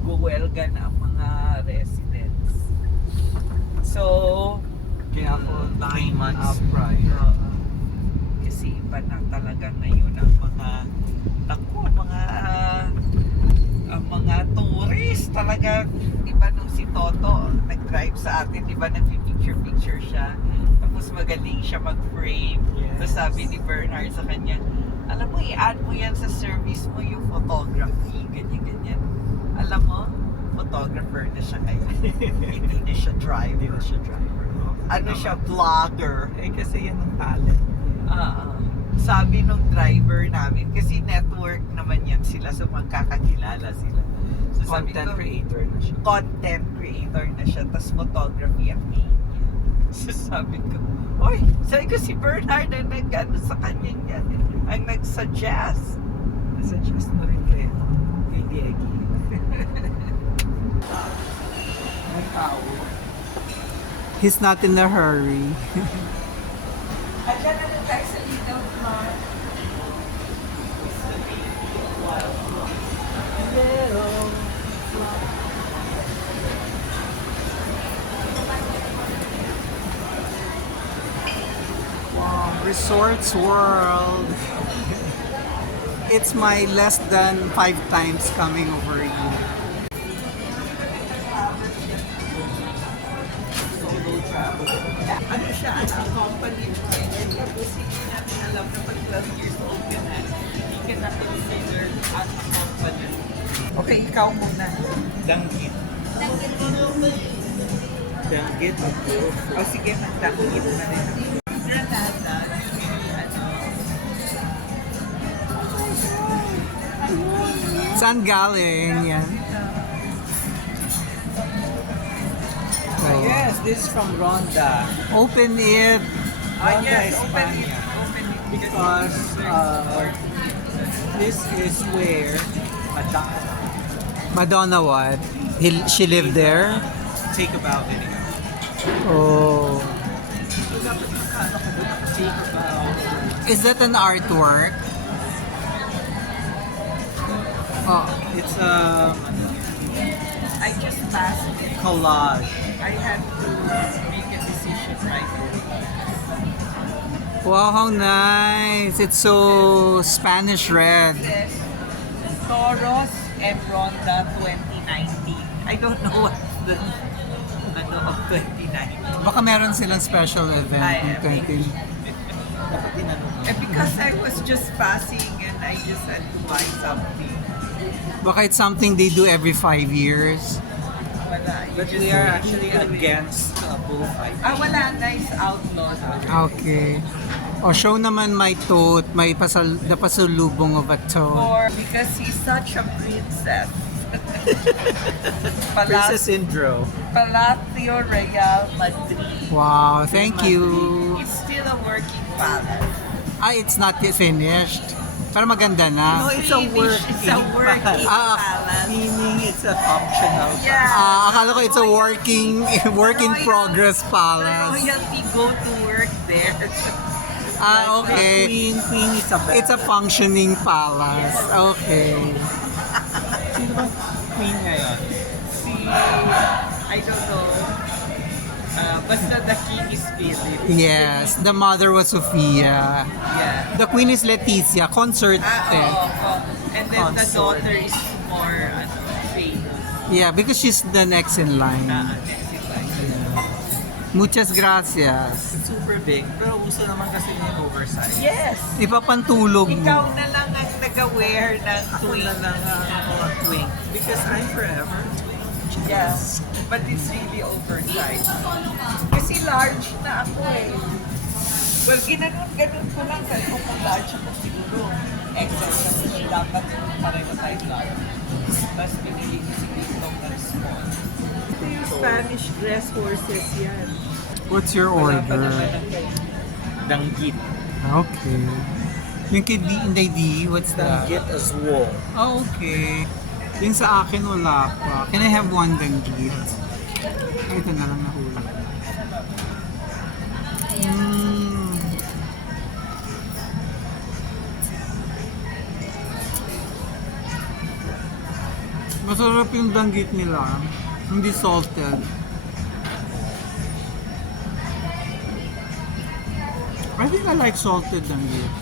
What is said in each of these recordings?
nagwawelga na ang mga residents. So, Kaya po 9 months up, prior. kasi iba na talaga ngayon ang mga tourist talaga. Iba nung si Toto nag-drive sa atin, iba nag-picture siya, tapos magaling siya mag-frame. Yes. Tapos sabi ni Bernard sa kanya, alam mo, i-add mo yan sa service mo, yung photography, ganyan. Alam mo, photographer na siya ngayon. Hindi na siya driver. Hindi na siya driver. Ano siya, vlogger. Eh kasi yan ang talent. Sabi nung driver namin, kasi network naman yan sila, so magkakakilala sila. So sabi Content ko, creator na siya. content creator na siya, tas photography ang main niya. So sabi ko, sabi ko si Bernard ang nag-ano sa kanya yan, ang nag-suggest. Nasuggest mo rin kay Diego. May tao. He's not in a hurry. Andiyan na lang tayo sa Little Flower. Wow, Resorts World. It's my less than 5 times coming over here. Ano siya, company trainer, tapos hindi natin alam na pag 12 years old ka na, hindi ka na consider as a company. Okay, ikaw muna. Danggit. Danggit at O sige, magdakit na rin. Granada, ano, Saan galing yan? Yes, this is from Ronda. Open it. yes, open it, España. open it. Because this is where Madonna Madonna what? She lived there? take about it. Oh. Take about. Is that an artwork? Oh. It's I just passed it. collage. I had to make a decision right away. Wow, how nice. It's so Spanish red. This Toros and Ronda 2019. I don't know what's the of 2019. Baka meron silang special event in 20. Dapat tinanong mo. And because I was just passing and I just had to buy something. Baka it's something they do every 5 years. Wala. You But just we are do actually it. against bullfighting. Wala. Nice outlaw. Okay. O, show naman my tote. May the pasulubong of a tote. Or because he's such a princess. Princess Indro. Palacio Real Madrid. Wow, thank you. It's still a working palace. It's not yet finished. Pero maganda No, na. it's a working. It's a working Ah, palace. Meaning it's a functional. Yeah. Akala ko it's a work in progress palace. Royalty go to work there. Okay. Queen is a It's a functioning palace. Okay. Sino ba queen ngayon? I don't know. Basta the king is Philip. Yes, the mother was Sofia. Yeah. The queen is Letizia, consort. Oo. And then the Consort. daughter is more famous. Yeah, because she's the next in line. Next in line. Muchas gracias. It's super big. Pero uso naman kasi yung oversize. Yes! Ipapantulog Ikaw mo. na lang ang nag-wear ng Ako na lang ang twink. Because I'm forever twink. Yes. But it's really oversized. Kasi large na ako eh. Well, ginanon ko lang. Sabi ko kung large ako siguro. Excess ako. Dapat pareho tayo large. Tapos pinili ko si TikTok na small. Ito yung Spanish dress horses yan. What's your Wala pa order? naman ang Danggit. Okay. Yung kay D, what's that? Danggit as wool. Oh, okay. Yung sa akin wala pa. Can I have one danggit? Ito na lang nahulog. Masarap yung danggit nila. Hindi salted. I think I like salted danggit.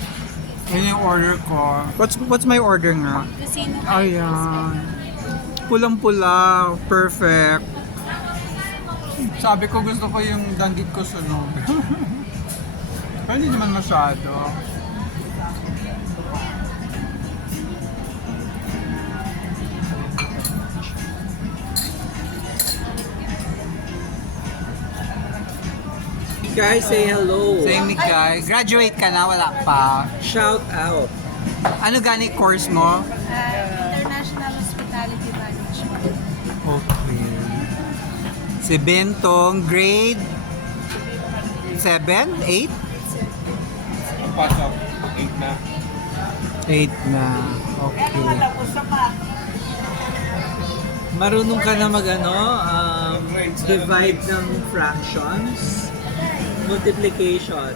Yan yung order ko. What's my order nga? Casino Ayan. Pulang-pula. Perfect. Sabi ko gusto ko yung danggit ko sunog. Pero hindi naman masyado. Guys, say hello. Same ni Guy. Graduate ka na, wala pa. Shout out. Ano gani course mo? International Hospitality Management. Okay. Si Bentong, grade 7? 8? Pasok, 8 na. 8 na. Okay. Marunong ka na divide ng fractions, multiplication.